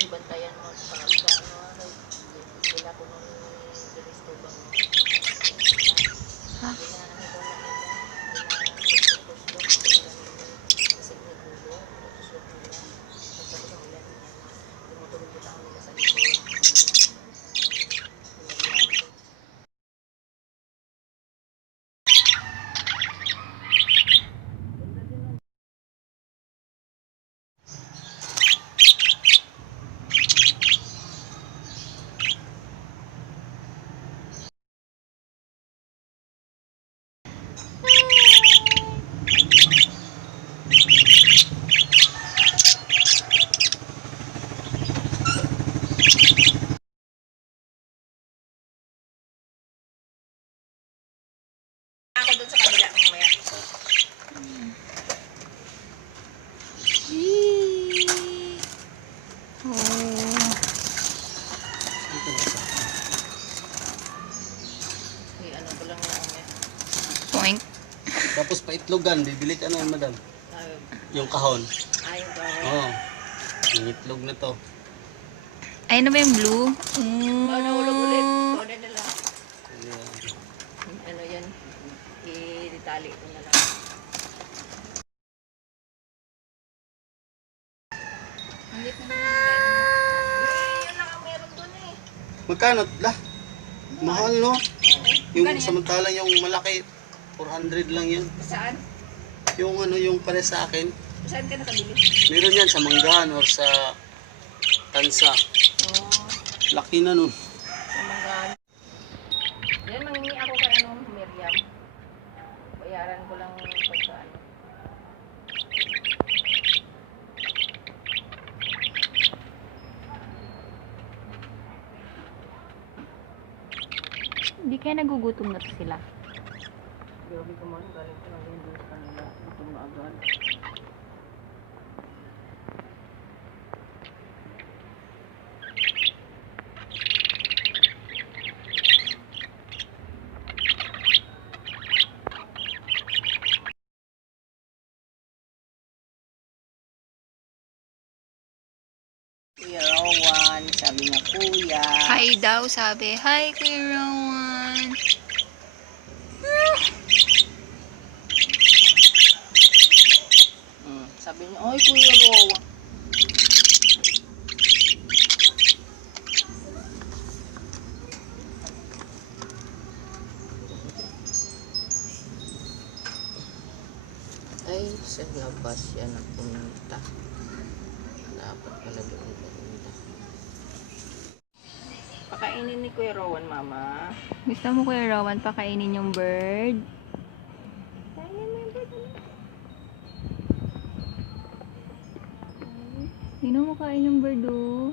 ibantayan mo sa ano, wala ko nung resto ba mo. Ha? Ako doon sa kabila mamaya. Ano ko lang na Point. Tapos paitlogan, bibili ka na madam. Yung kahon. Ayun ba? Oo. Yung itlog na to. Ayun na ba yung blue? Nahulog ulit. Order na lang. Ayan. Ano yan? I-detali ko na lang. Hindi pa naman. Yun lang ang meron dun eh. Magkano? Lah? Mahal no? Yung samantalang yung malaki, 400 lang yan. Saan? Yung ano, yung pare sa akin, Saan ka nakabili? meron yan sa Manggahan or sa Tansa. Oo. Laki na nun. Sa mga... Yan, mangingi ako kay ano, Miriam. Bayaran ko lang pagka ano. Hindi kaya nagugutom na to sila. Grabe ko man, galing ko lang yung sa kanila. Gutom na agad. Kuya Rowan, sabi niya kuya. Hi daw, sabi. Hi, Kuya Rowan. Sabi niya, oy Kuya Rowan. Ay, sa labas yan napunta. Dapat pala doon pumunta. Pakainin ni Kuya Rowan, Mama. Gusto mo, Kuya Rowan, pakainin yung bird? Kainin mo yung bird. Sino mo kain yung bird, oh?